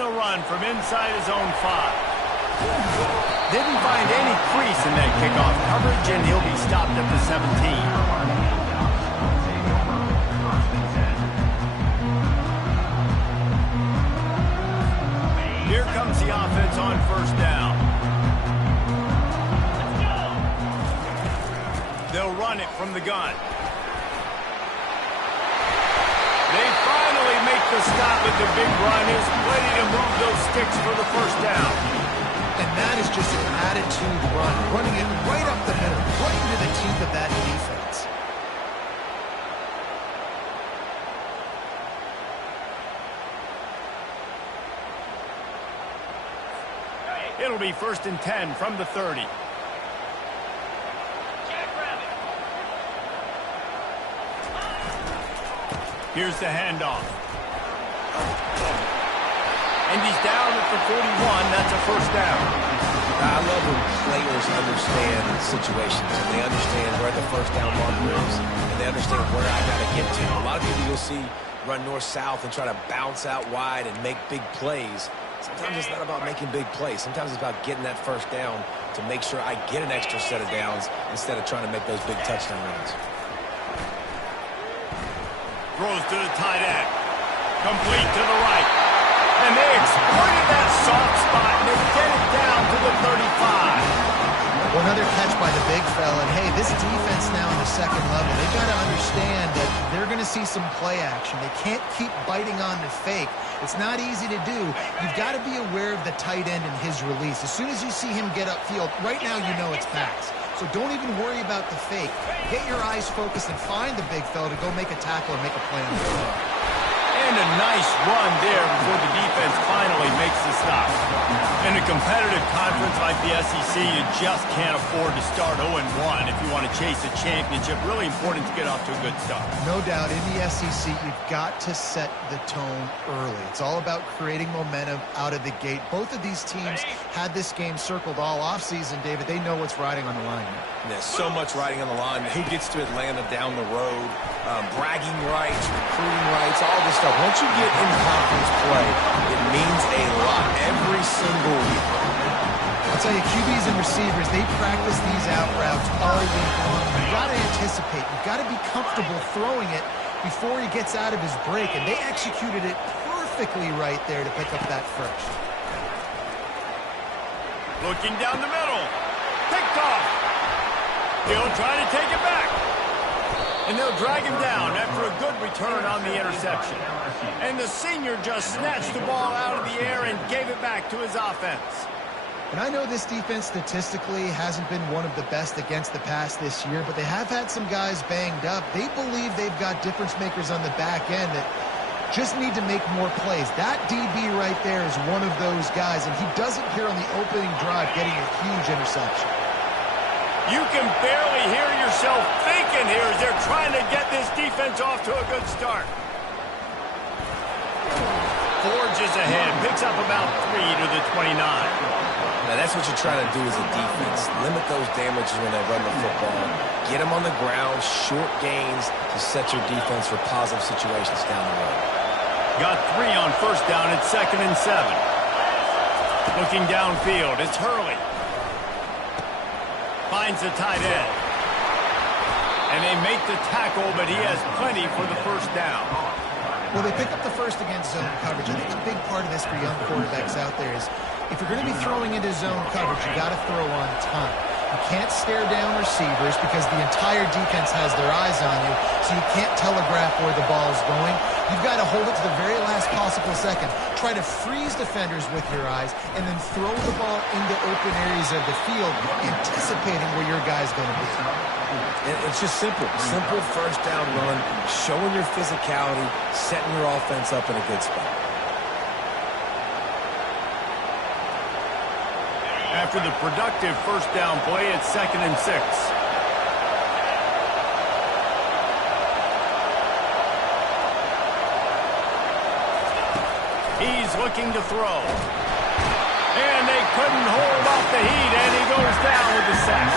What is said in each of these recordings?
the run from inside his own 5. Didn't find any crease in that kickoff coverage, and he'll be stopped at the 17. Here comes the offense on first down. They'll run it from the gun. They finally make the stop at the big run. Is ready to move those sticks for the first down. And that is just an attitude run, running it right up the middle, right into the teeth of that defense. It'll be 1st and 10 from the 30. Here's the handoff. And he's down at the 41. That's a first down. I love when players understand situations and they understand where the first down marker is and they understand where I got to get to. A lot of people you'll see run north-south and try to bounce out wide and make big plays. Sometimes it's not about making big plays. Sometimes it's about getting that first down to make sure I get an extra set of downs instead of trying to make those big touchdown runs. Throws to the tight end. Complete to the right. And they exploited that soft spot, and they get it down to the 35. Well, another catch by the big fella. And, hey, this defense now in the second level, they've got to understand that they're going to see some play action. They can't keep biting on the fake. It's not easy to do. You've got to be aware of the tight end and his release. As soon as you see him get upfield, right now you know it's pass. So don't even worry about the fake. Get your eyes focused and find the big fella to go make a tackle or make a play on the field. And a nice run there before the defense finally makes the stop. In a competitive conference like the SEC, you just can't afford to start 0-1 if you want to chase a championship. Really important to get off to a good start. No doubt, in the SEC, you've got to set the tone early. It's all about creating momentum out of the gate. Both of these teams had this game circled all offseason, David. They know what's riding on the line here. There's so much riding on the line. Who gets to Atlanta down the road? Bragging rights, recruiting rights, all this stuff. Once you get in conference play, it means a lot every single week. I'll tell you, QBs and receivers, they practice these out routes all week long. You've got to anticipate. You've got to be comfortable throwing it before he gets out of his break, and they executed it perfectly right there to pick up that first. Looking down the middle. Picked off. He'll try to take it back. And they'll drag him down after a good return on the interception. And the senior just snatched the ball out of the air and gave it back to his offense. And I know this defense statistically hasn't been one of the best against the pass this year, but they have had some guys banged up. They believe they've got difference makers on the back end that just need to make more plays. That DB right there is one of those guys, and he does it here on the opening drive, getting a huge interception. You can barely hear yourself thinking here as they're trying to get this defense off to a good start. Forges ahead, picks up about 3 to the 29. Now that's what you're trying to do as a defense. Limit those damages when they run the football. Get them on the ground, short gains to set your defense for positive situations down the road. Got 3 on first down at 2nd and 7. Looking downfield, it's Hurley. Finds the tight end. And they make the tackle, but he has plenty for the first down. Well, they pick up the first against zone coverage. I think a big part of this for young quarterbacks out there is if you're going to be throwing into zone coverage, you got to throw on time. You can't stare down receivers because the entire defense has their eyes on you, so you can't telegraph where the ball is going. You've got to hold it to the very last possible second. Try to freeze defenders with your eyes, and then throw the ball into open areas of the field, anticipating where your guy's going to be. And it's just simple. Simple first down run, showing your physicality, setting your offense up in a good spot. After the productive first down play, it's 2nd and 6. He's looking to throw. And they couldn't hold off the heat, and he goes down with the sack.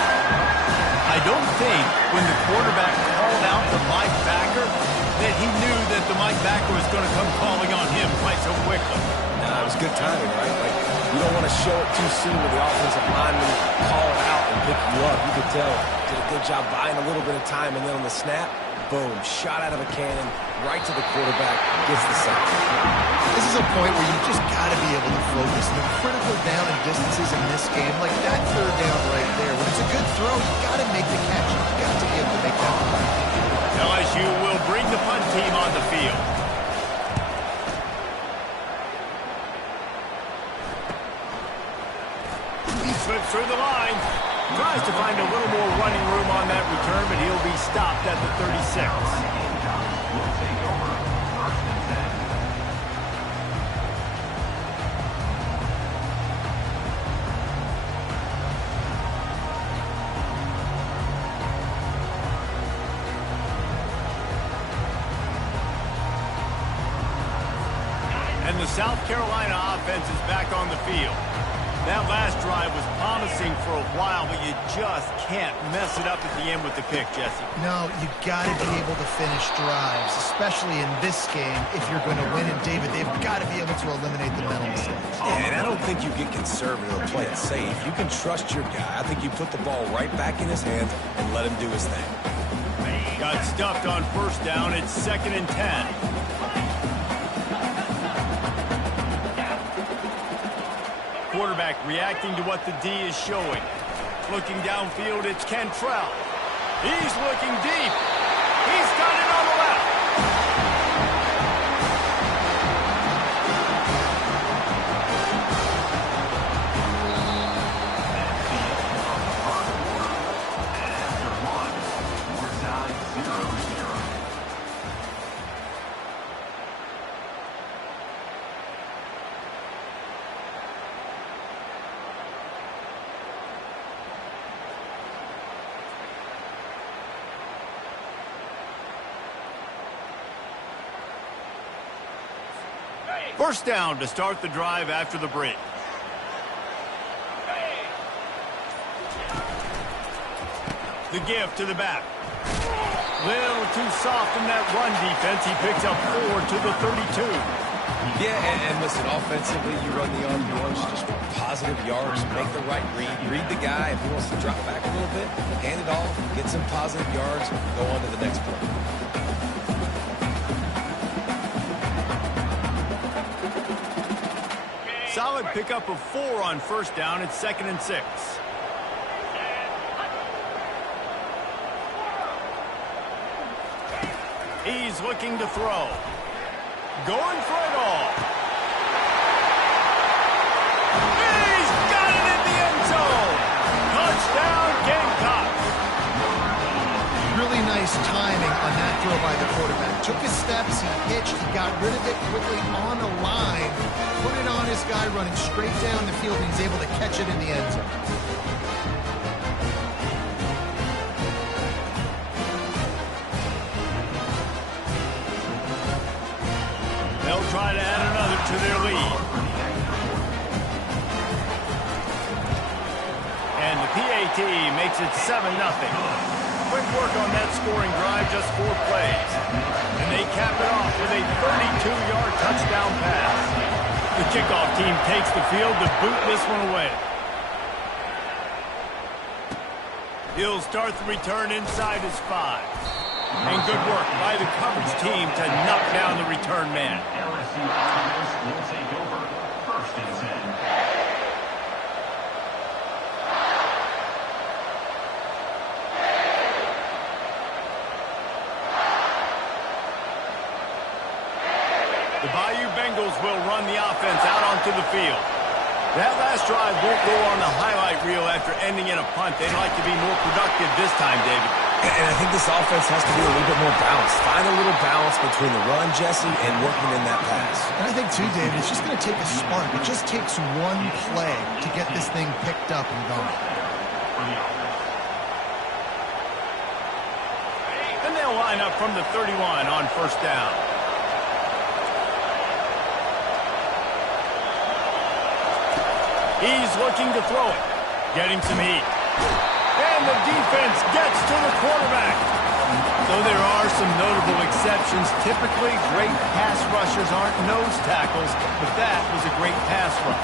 I don't think when the quarterback called out the Mike backer that he knew that the Mike backer was going to come calling on him quite so quickly. No, it was good timing, right? Like, you don't want to show it too soon when the offensive lineman call it out and pick you up. You could tell did a good job buying a little bit of time, and then on the snap, boom, shot out of a cannon, right to the quarterback, gets the sack. This is a point where you just got to be able to focus. And the critical down and distances in this game, like that third down right there, when it's a good throw, you got to make the catch. You got to be able to make that play. LSU will bring the punt team on the field. He slips through the line. Tries to find a little more running room on that return, but he'll be stopped at the 36. And the South Carolina offense is back on the field. That last drive was promising for a while, but you just can't mess it up at the end with the pick, Jesse. No, you got to be able to finish drives, especially in this game if you're going to win. And, David, they've got to be able to eliminate the mental mistakes. Yeah, and I don't think you get conservative or play it safe. You can trust your guy. I think you put the ball right back in his hands and let him do his thing. Got stuffed on first down. It's 2nd and 10. Quarterback reacting to what the D is showing. Looking downfield, it's Cantrell. He's looking deep. He's got it on the left. First down to start the drive after the break. The give to the back. Little too soft in that run defense. He picks up 4 to the 32. Yeah, and listen, offensively, you run the RPOs, just positive yards, make the right read the guy. If he wants to drop back a little bit, hand it off, get some positive yards, go on to the next play. Solid pickup of 4 on first down. It's 2nd and 6. He's looking to throw. Going for it all. He's got it in the end zone. Touchdown, Gamecocks. Really nice timing on that throw by the quarterback. Took his steps, he hitched, he got rid of it quickly on a line, put it on his guy running straight down the field, and he's able to catch it in the end zone. They'll try to add another to their lead. And the PAT makes it 7-0. Quick work on that scoring drive, just 4 plays. And they cap it off with a 32-yard touchdown pass. The kickoff team takes the field to boot this one away. He'll start the return inside his 5. And good work by the coverage team to knock down the return man. LSU offense will take over 1st and 10. The Bayou Bengals will run the offense out onto the field. That last drive won't go on the highlight reel after ending in a punt. They'd like to be more productive this time, David. And I think this offense has to be a little bit more balanced. Find a little balance between the run, Jesse, and working in that pass. And I think, too, David, it's just going to take a spark. It just takes one play to get this thing picked up and going. And they'll line up from the 31 on first down. He's looking to throw it. Getting some heat. And the defense gets to the quarterback. Though there are some notable exceptions, typically great pass rushers aren't nose tackles, but that was a great pass rush.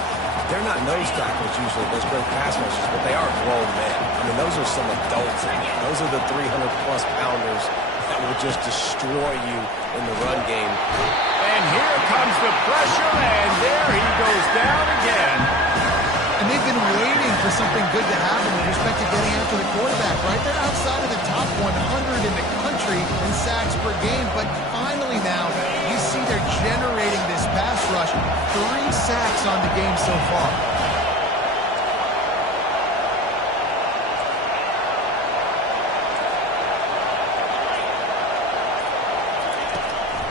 They're not nose tackles usually, those great pass rushers, but they are grown men. I mean, those are some adults. Those are the 300-plus pounders that will just destroy you in the run game. And here comes the pressure, and there he goes down again. And they've been waiting for something good to happen with respect to getting after the quarterback, right? They're outside of the top 100 in the country in sacks per game, but finally now you see they're generating this pass rush. 3 sacks on the game so far.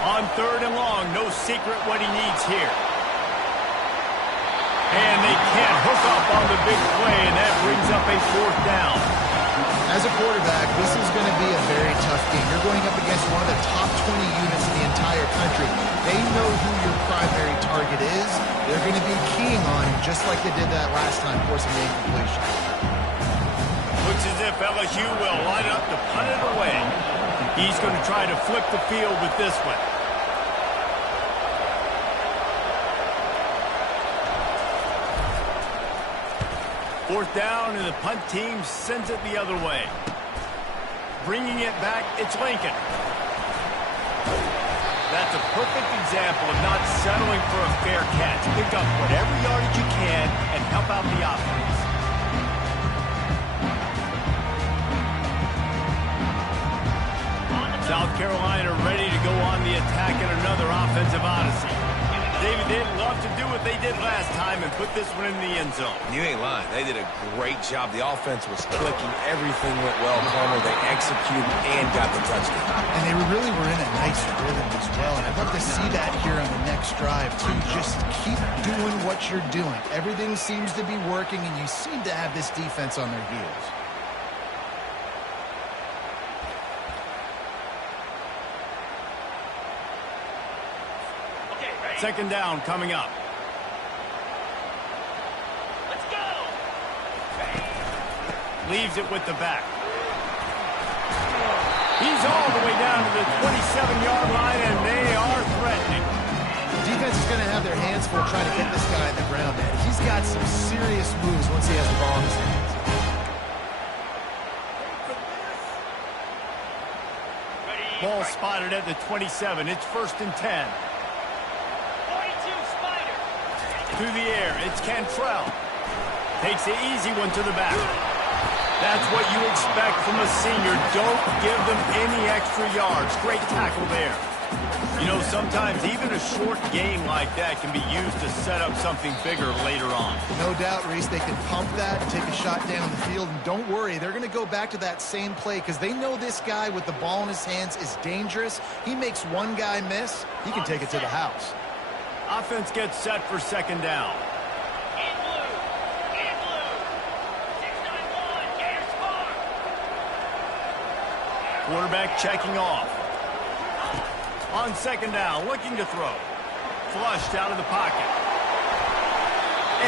On 3rd and long, no secret what he needs here. And they can't hook up on the big play, and that brings up a 4th down. As a quarterback, this is going to be a very tough game. You're going up against one of the top 20 units in the entire country. They know who your primary target is. They're going to be keying on him, just like they did that last time, forcing the incompletion. Looks as if LSU will line up to punt it away. He's going to try to flip the field with this one. Fourth down, and the punt team sends it the other way. Bringing it back, it's Lincoln. That's a perfect example of not settling for a fair catch. Pick up whatever yardage you can and help out the offense. South Carolina ready to go on the attack in another offensive odyssey. David, they'd love to do what they did last time and put this one in the end zone. You ain't lying. They did a great job. The offense was clicking. Everything went well, Palmer. They executed and got the touchdown. And they really were in a nice rhythm as well. And I'd love to see that here on the next drive, too. Just keep doing what you're doing. Everything seems to be working, and you seem to have this defense on their heels. Second down coming up. Let's go. Leaves it with the back. He's all the way down to the 27-yard line, and they are threatening. The defense is going to have their hands full trying to get this guy in the ground, man. He's got some serious moves once he has the ball in his hands. Ball spotted at the 27. It's 1st and 10. Through the air, it's Cantrell. Takes the easy one to the back. That's what you expect from a senior. Don't give them any extra yards. Great tackle there. You know, sometimes even a short game like that can be used to set up something bigger later on. No doubt, Reese, they can pump that and take a shot down the field. And don't worry, they're going to go back to that same play because they know this guy with the ball in his hands is dangerous. He makes one guy miss, he can take it to the house. Offense gets set for second down. In blue. 691. Gators score. Quarterback checking off. On second down, looking to throw. Flushed out of the pocket.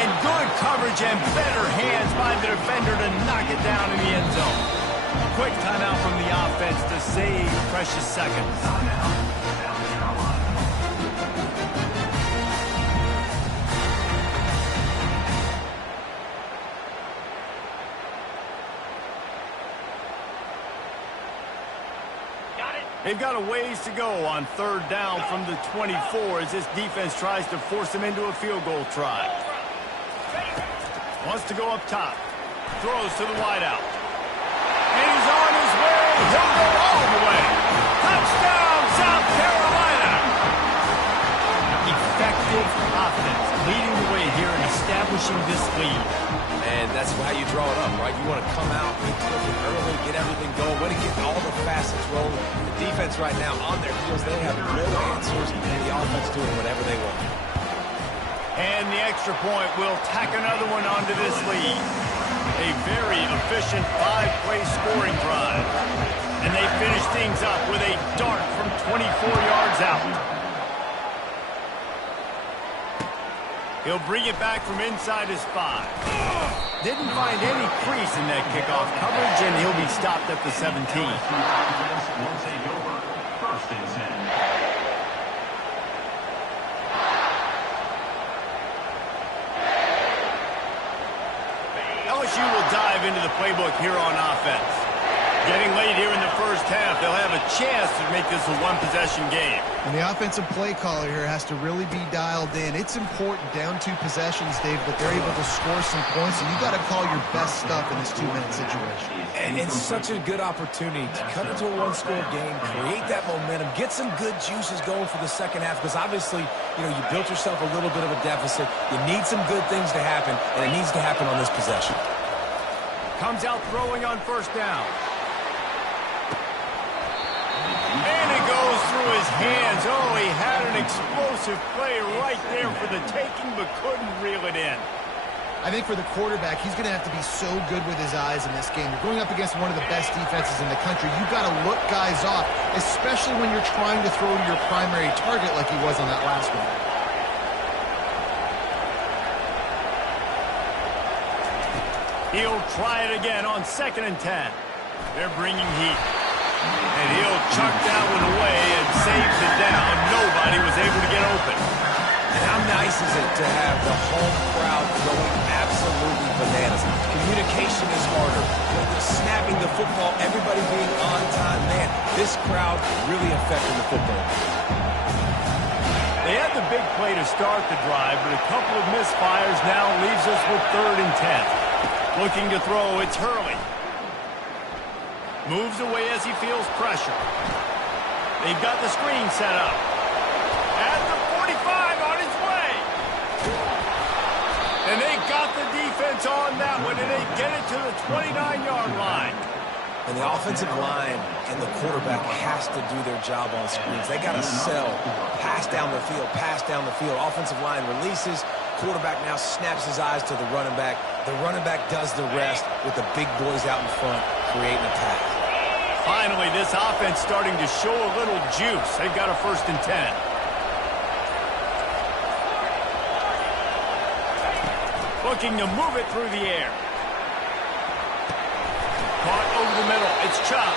And good coverage and better hands by the defender to knock it down in the end zone. Quick timeout from the offense to save precious seconds. They've got a ways to go on third down from the 24 as this defense tries to force them into a field goal try. Wants to go up top. Throws to the wideout. And he's on his way. He'll go all the way. Touchdown, South Carolina. Effective offense leading the way here and establishing this lead. And that's how you draw it up, right? You want to come out, get clicking early, get everything going, way to get all the facets rolling. The defense right now on their heels, they have no answers, and the offense doing whatever they want. And the extra point will tack another one onto this lead. A very efficient 5-play scoring drive. And they finish things up with a dart from 24 yards out. He'll bring it back from inside his 5. Didn't find any crease in that kickoff coverage, and he'll be stopped at the 17. Will take over. First and 10. LSU will dive into the playbook here on offense. Getting late here in the first half, they'll have a chance to make this a one-possession game. And the offensive play caller here has to really be dialed in. It's important down 2 possessions, Dave, that they're able to score some points, and you got to call your best stuff in this 2-minute situation. And it's such a good opportunity to cut into a one-score game, create that momentum, get some good juices going for the second half, because obviously, you built yourself a little bit of a deficit. You need some good things to happen, and it needs to happen on this possession. Comes out throwing on first down. And it goes through his hands. Oh, he had an explosive play right there for the taking, but couldn't reel it in. I think for the quarterback, he's going to have to be so good with his eyes in this game. You're going up against one of the best defenses in the country. You've got to look guys off, especially when you're trying to throw to your primary target like he was on that last one. He'll try it again on 2nd and 10. They're bringing heat. And he'll chuck that one away and saves it down. Nobody was able to get open. And how nice is it to have the home crowd going absolutely bananas? Communication is harder. Snapping the football, everybody being on time. Man, this crowd really affecting the football. They had the big play to start the drive, but a couple of misfires now leaves us with 3rd and 10. Looking to throw, it's Hurley. Moves away as he feels pressure. They've got the screen set up. At the 45 on his way. And they got the defense on that one, and they get it to the 29-yard line. And the offensive line and the quarterback has to do their job on screens. They got to sell. Pass down the field, pass down the field. Offensive line releases. Quarterback now snaps his eyes to the running back. The running back does the rest with the big boys out in front creating a pass. Finally, this offense starting to show a little juice. They've got a 1st and 10. Looking to move it through the air. Caught over the middle. It's Chubb.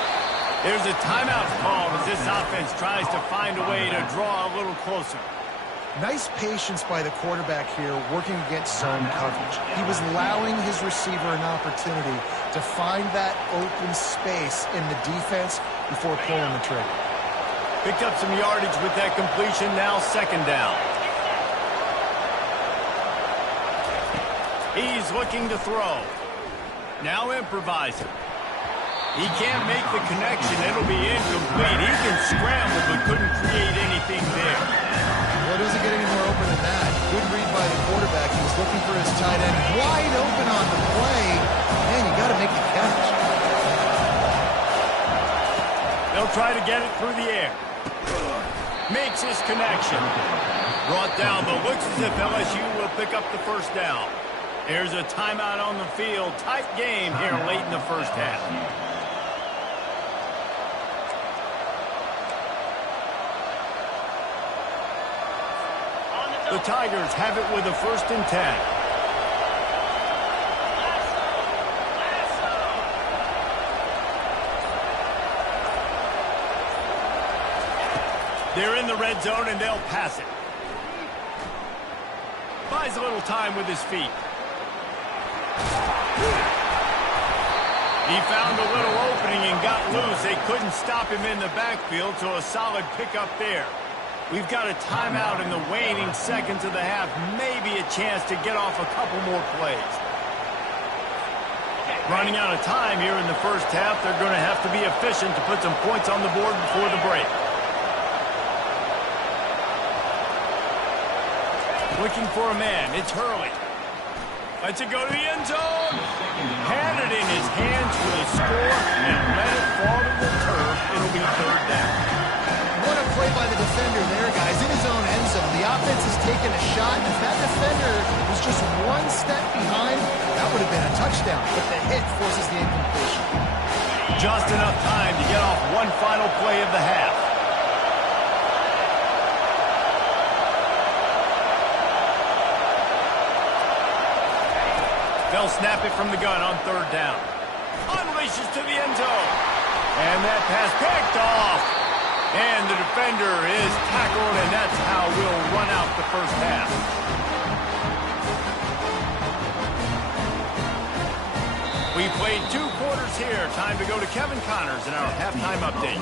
There's a timeout call as this offense tries to find a way to draw a little closer. Nice patience by the quarterback here working against zone coverage. He was allowing his receiver an opportunity to find that open space in the defense before pulling the trigger. Picked up some yardage with that completion, now 2nd down. He's looking to throw. Now improvising. He can't make the connection. It'll be incomplete. He can scramble but couldn't create anything there. Well, it doesn't get any more open than that. Good read by the quarterback. He was looking for his tight end wide open on the play. Man, you got to make the catch. They'll try to get it through the air. Makes his connection. Brought down, but looks as if LSU will pick up the 1st down. There's a timeout on the field. Tight game here late in the first half. The Tigers have it with a 1st and 10. They're in the red zone, and they'll pass it. Buys a little time with his feet. He found a little opening and got loose. They couldn't stop him in the backfield, so a solid pickup there. We've got a timeout in the waning seconds of the half. Maybe a chance to get off a couple more plays. Running out of time here in the first half. They're going to have to be efficient to put some points on the board before the break. Looking for a man. It's Hurley. Lets it go to the end zone. Had it in his hands for the score and let it fall to the turf. It'll be 3rd down. What a play by the defender there, guys. In his own end zone. The offense has taken a shot, and if that defender was just one step behind, that would have been a touchdown. But the hit forces the incompletion. Just enough time to get off one final play of the half. they'll snap it from the gun on third down. Unleashes to the end zone. And that pass picked off. And the defender is tackled, and that's how we'll run out the first half. We played 2 quarters here. Time to go to Kevin Connors in our halftime update.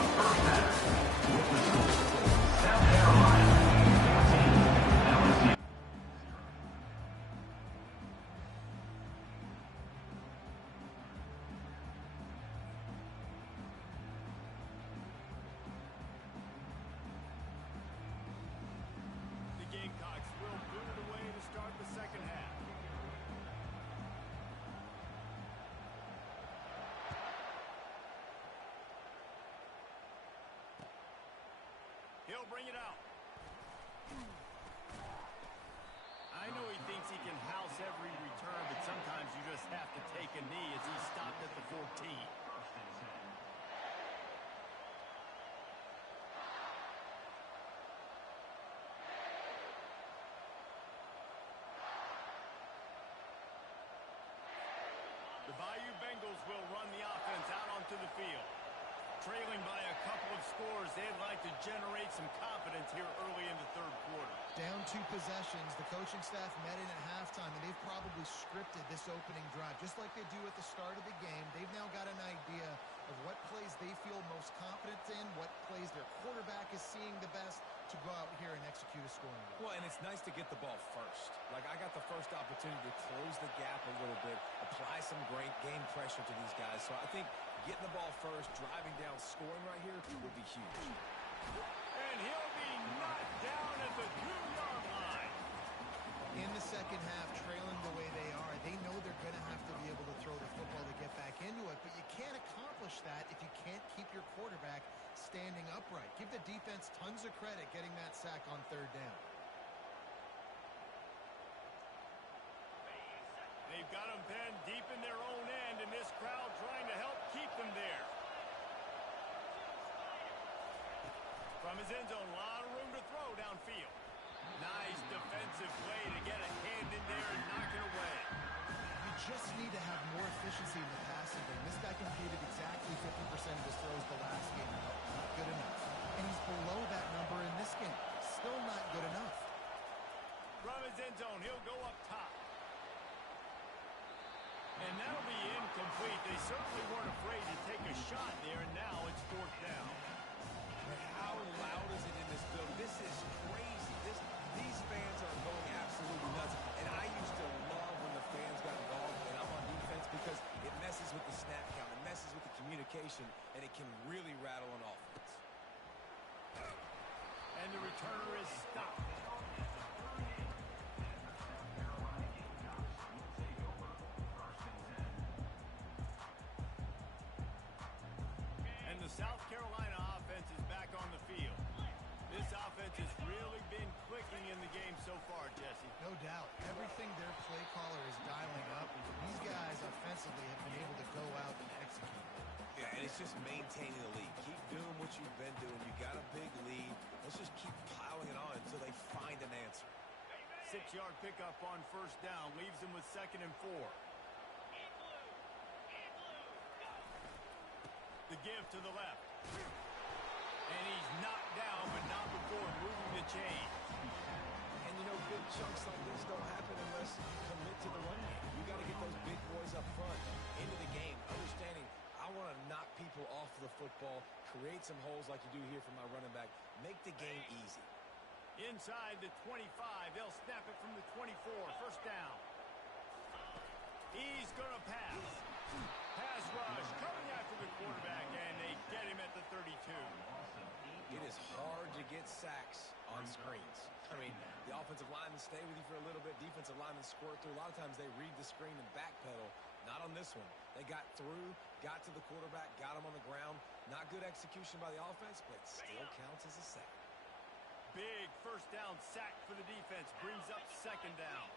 The Gamecocks will boot it away to start the second half. He'll bring it out. I know he thinks he can house every return, but sometimes you just have to take a knee as he stopped at the 14. The Bayou Bengals will run the offense out onto the field. Trailing by a couple of scores, they'd like to generate some confidence here early in the third quarter. Down 2 possessions, the coaching staff met in at halftime, and they've probably scripted this opening drive. Just like they do at the start of the game, they've now got an idea of what plays they feel most confident in, what plays their quarterback is seeing the best to go out here and execute a scoring drive. Well, and it's nice to get the ball first. Like, I got the first opportunity to close the gap a little bit, apply some great game pressure to these guys. So I think getting the ball first, driving down, scoring right here would be huge. And he'll be knocked down at the 2-yard line. In the second half, trailing the way they are, they know they're going to have to be able to throw the football to get back into it, but you can't accomplish that if you can't keep your quarterback standing upright. Give the defense tons of credit getting that sack on third down. They've got them pinned deep in their own end, and this crowd trying to help keep them there. From his end zone, a lot of room to throw downfield. Nice defensive play to get a hand in there and knock it away. You just need to have more efficiency in the passing game. This guy completed exactly 50% of his throws the last game. Not good enough. And he's below that number in this game. Still not good enough. From his end zone, he'll go up top. And that'll be incomplete. They certainly weren't afraid to take a shot there, and now it's 4th down. But how loud is it in this building? This is crazy. These fans are going absolutely nuts. And I used to love when the fans got involved and I'm on defense because it messes with the snap count. It messes with the communication, and it can really rattle an offense. And the returner is stopped. And the South Carolina offense is back on the field. This offense has really been clicking in the game so far, Jesse. No doubt. Everything their play caller is dialing up. These guys offensively have been able to go out and execute. Yeah, and it's just maintaining the lead. Keep doing what you've been doing. You got a big lead. Let's just keep piling it on until they find an answer. 6-yard pickup on first down leaves them with 2nd and 4. The give to the left. And he's knocked down, but not before moving the chain. And you know, big chunks like this don't happen unless you commit to the run game. You got to get those big boys up front into the game, understanding I want to knock people off the football, create some holes like you do here for my running back, make the game easy. Inside the 25, they'll snap it from the 24, first down. He's going to pass. Pass rush coming after the quarterback, and they get him at the 32. It is hard to get sacks on screens. I mean, the offensive linemen stay with you for a little bit. Defensive linemen squirt through. A lot of times they read the screen and backpedal. Not on this one. They got through, got to the quarterback, got him on the ground. Not good execution by the offense, but still counts as a sack. Big first down sack for the defense. Brings up 2nd down.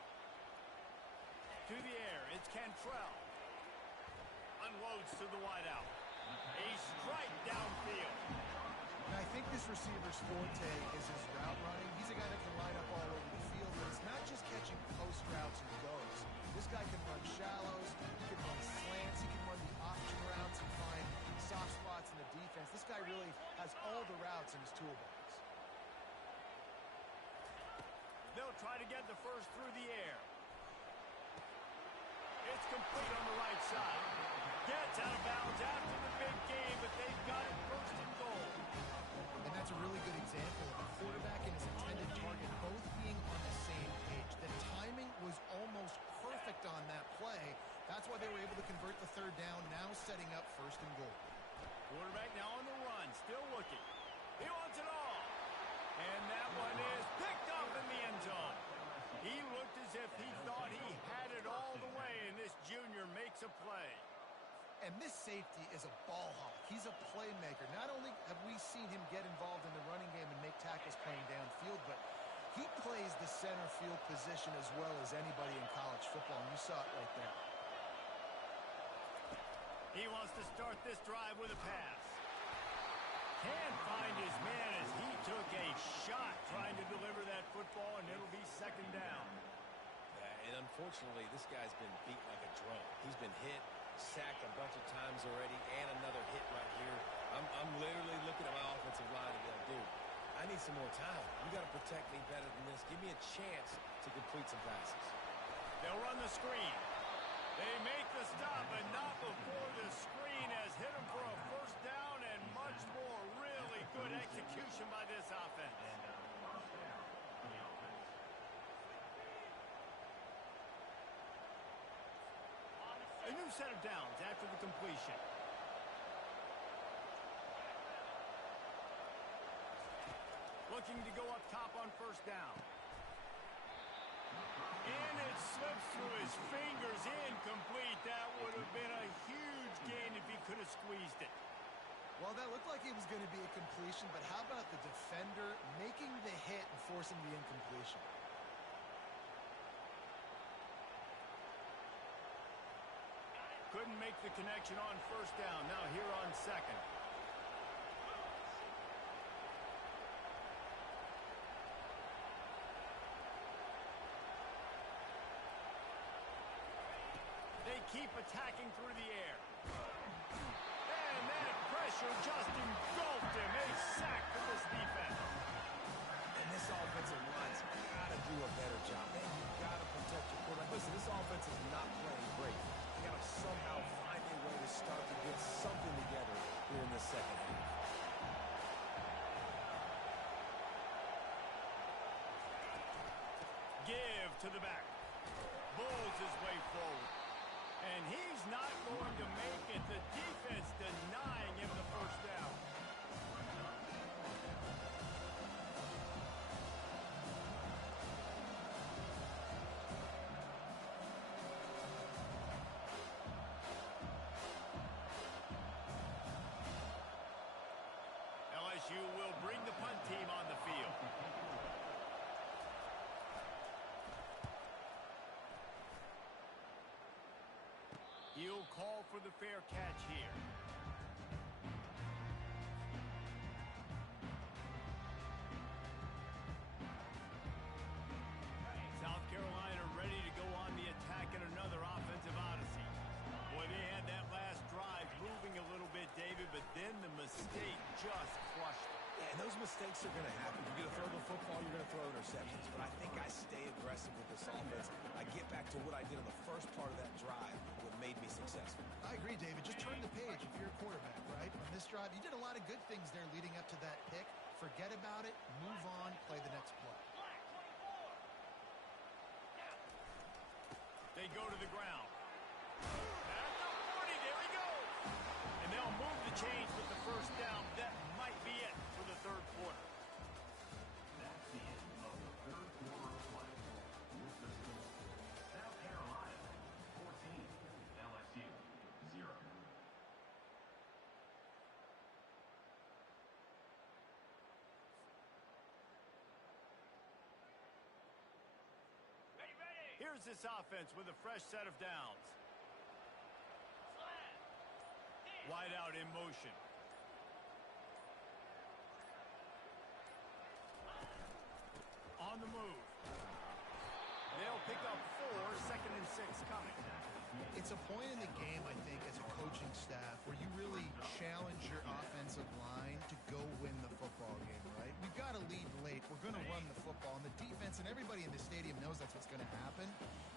To the air, it's Cantrell. Unloads to the wideout. A strike downfield. And I think this receiver's forte is his route running. He's a guy that can line up all over the field, but it's not just catching post routes and goes. This guy can run shallows, he can run slants, he can run the option routes and find soft spots in the defense. This guy really has all the routes in his toolbox. They'll try to get the first through the air. It's complete on the right side. Gets out of bounds after the big game, but they've got it first and goal. And that's a really good example of a quarterback and his intended target both being on the same page. The timing was almost perfect on that play. That's why they were able to convert the third down, now setting up first and goal. Quarterback now on the run, still looking. He wants it all. And that one is picked up in the end zone. He looked as if he thought he had it all the way, and this junior makes a play. And this safety is a ball hawk. He's a playmaker. Not only have we seen him get involved in the running game and make tackles playing downfield, but he plays the center field position as well as anybody in college football, and you saw it right there. He wants to start this drive with a pass. Can't find his man as he took a shot trying to deliver that football, and it'll be second down. And unfortunately, this guy's been beat like a drum. He's been hit, sacked a bunch of times already, and another hit right here. I'm literally looking at my offensive line and going, dude, I need some more time. You got to protect me better than this. Give me a chance to complete some passes. They'll run the screen. They make the stop, but not before the screen has hit them for a first down and much more. Really good execution by this offense. A new set of downs after the completion. Looking to go up top on first down. And it slips through his fingers, incomplete. That would have been a huge gain if he could have squeezed it. Well, that looked like it was going to be a completion, but how about the defender making the hit and forcing the incompletion? Couldn't make the connection on first down. Now here on second. They keep attacking through the air. And that pressure just engulfed him. A sack for this defense. And this offensive line's got to do a better job. They've got to protect your quarterback. Listen, this offense is not playing great. They got to somehow find a way to start to get something together here in the second half. Give to the back. Bulls his way forward. And he's not going to make it. The defense denying him the first down. LSU will bring the punt team on the field. He'll call for the fair catch here. South Carolina ready to go on the attack in another offensive odyssey. Boy, they had that last drive moving a little bit, David, but then the mistake just crushed them. Yeah, and those mistakes are going to happen. You're going to throw the football, you're going to throw interceptions. But I think I stay aggressive with this offense. I get back to what I did on the first part of that drive, what made me successful. I agree, David. Just turn the page if you're a quarterback, right? On this drive, you did a lot of good things there leading up to that pick. Forget about it, move on, play the next play. They go to the ground. At the 40, there he goes. And they'll move the chains with the first down. That might be it for the third quarter. That's the end of the third quarter of play. With the score, South Carolina 14, LSU 0. Here's this offense with a fresh set of downs. Wide out in motion. On the move. They'll pick up 4, 2nd and 6 coming. It's a point in the game, I think, as a coaching staff where you really challenge your offensive line to go win the football game, right? We've got to lead late. We're going to run the football. And the defense and everybody in the stadium knows that's what's going to happen.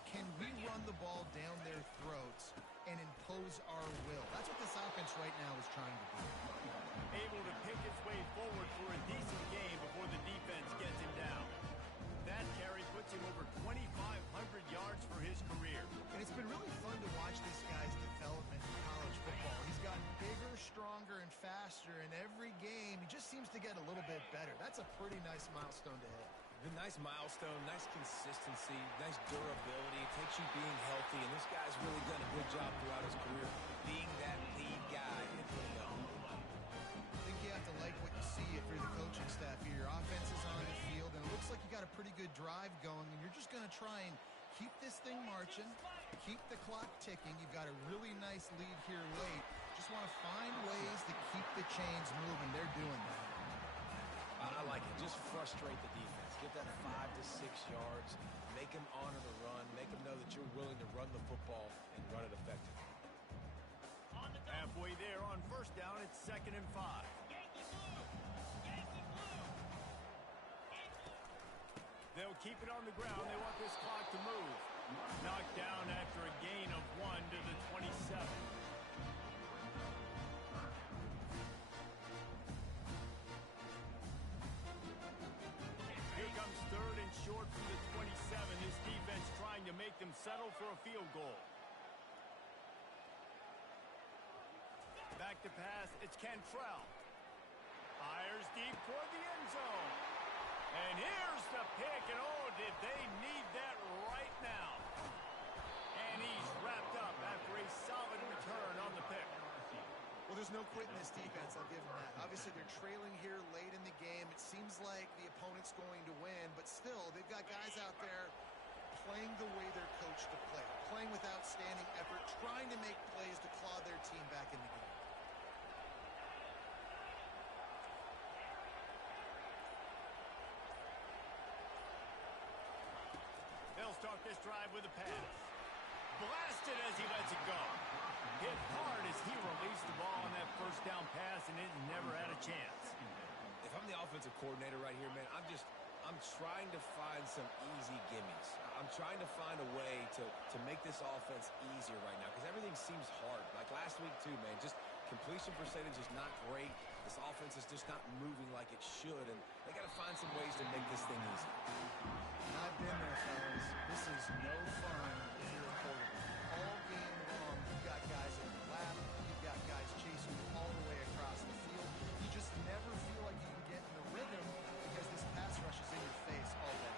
Can we run the ball down their throats and impose our will? That's what this offense right now is trying to do. Able to pick his way forward for a decent game before the defense gets him down. That carry puts him over 2,500 yards for his career. And it's been really fun to watch this guy's development in college football. He's gotten bigger, stronger, and faster in every game. He just seems to get a little bit better. That's a pretty nice milestone to hit. The nice milestone, nice consistency, nice durability. It takes you being healthy, and this guy's really done a good job throughout his career being that lead guy in football. I think you have to like what you see if you're the coaching staff here. Your offense is on the field, and it looks like you got a pretty good drive going, and you're just going to try and keep this thing marching, keep the clock ticking. You've got a really nice lead here late. Just want to find ways to keep the chains moving. They're doing that. I like it. Just frustrate the defense. Get that 5 to 6 yards. Make them honor the run. Make them know that you're willing to run the football and run it effectively. Halfway there on 1st down, it's 2nd and 5. Yankee blue! Yankee blue! They'll keep it on the ground. They want this clock to move. Knocked down after a gain of 1 to the 27. Here comes 3rd and short from the 27. This defense trying to make them settle for a field goal. Back to pass, it's Cantrell. Fires deep toward the end zone. And here's the pick, and oh, did they need that right now. And he's wrapped up after a solid return on the pick. Well, there's no quitting this defense, I'll give them that. Obviously, they're trailing here late in the game. It seems like the opponent's going to win, but still, they've got guys out there playing the way they're coached to play, playing with outstanding effort, trying to make plays to claw their team back in the game. They'll start this drive with a pass. Blasted as he lets it go. Hit hard as he released the ball on that 1st down pass, and it never had a chance. If I'm the offensive coordinator right here, man, I'm trying to find some easy gimmies. I'm trying to find a way to make this offense easier right now because everything seems hard. Like last week too, man, just completion percentage is not great. This offense is just not moving like it should, and they got to find some ways to make this thing easy. I've been there, fellas. This is no fun if you're a quarterback. All game long, you've got guys in your lap. You've got guys chasing you all the way across the field. You just never feel like you can get in the rhythm because this pass rush is in your face all day.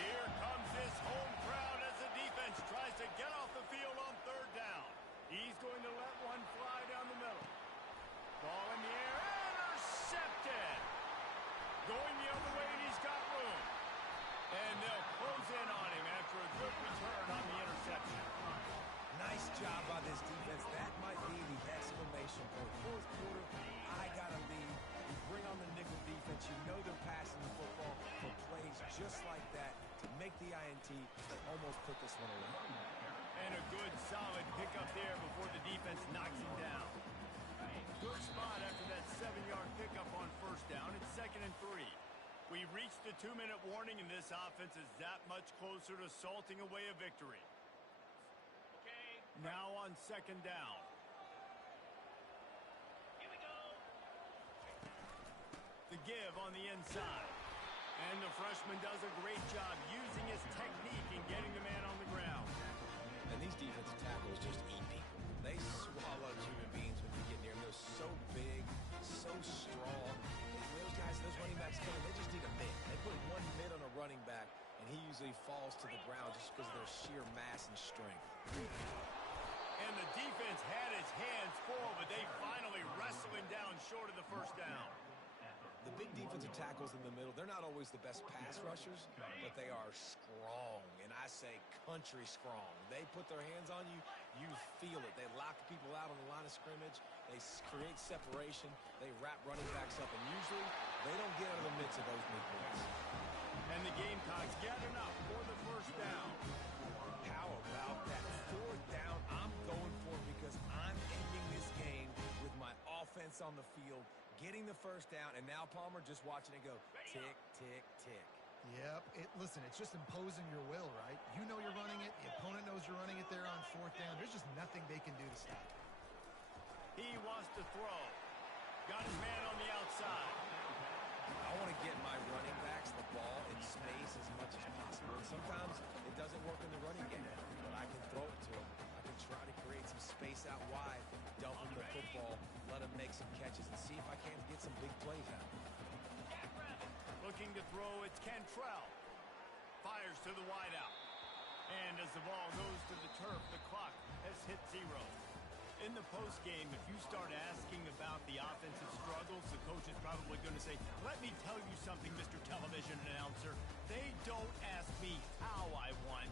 Here comes this home crowd as the defense tries to get off the field on 3rd down. He's going to let one fly down the middle. Ball in the air, intercepted. Going the other way, and he's got room. And they'll close in on him after a good return on the interception. Nice job by this defense. That might be the exclamation point. 4th quarter, I got a lead. You bring on the nickel defense. You know they're passing the football for plays just like that to make the INT and almost put this one away. And a good, solid pickup there before the defense knocks him down. Good spot after that 7-yard pickup on 1st down. It's 2nd and 3. We reached the 2-minute warning, and this offense is that much closer to salting away a victory. Okay. Now on 2nd down. Here we go. The give on the inside. And the freshman does a great job using his technique and getting the man on the ground. And these defensive tackles just eat people. They swallow human beings when you get near them. They're so big, so strong. And those guys, those running backs coming, they just need a mid. They put one mid on a running back, and he usually falls to the ground just because of their sheer mass and strength. And the defense had its hands full, but they finally wrestle him down short of the 1st down. The big defensive tackles in the middle, they're not always the best pass rushers, but they are strong, and I say country strong. They put their hands on you, you feel it. They lock people out on the line of scrimmage. They create separation. They wrap running backs up, and usually they don't get out of the midst of those big boys. And the Gamecocks get enough for the first down. How about that 4th down? I'm going for it because I'm ending this game with my offense on the field, getting the first down, and now, Palmer, just watching it go tick, tick, tick. Yep. Listen, it's just imposing your will, right? You know you're running it. The opponent knows you're running it there on 4th down. There's just nothing they can do to stop it. He wants to throw. Got his man on the outside. I want to get my running backs the ball in space as much as possible. And sometimes it doesn't work in the running game, but I can throw it to him. I can try to create some space out wide, dump him the football, let him make some catches, and see if I can't get some big plays out. Looking to throw, it's Cantrell. Fires to the wideout. And as the ball goes to the turf, the clock has hit 0. In the postgame, if you start asking about the offensive struggles, the coach is probably going to say, let me tell you something, Mr. Television Announcer. They don't ask me how I won.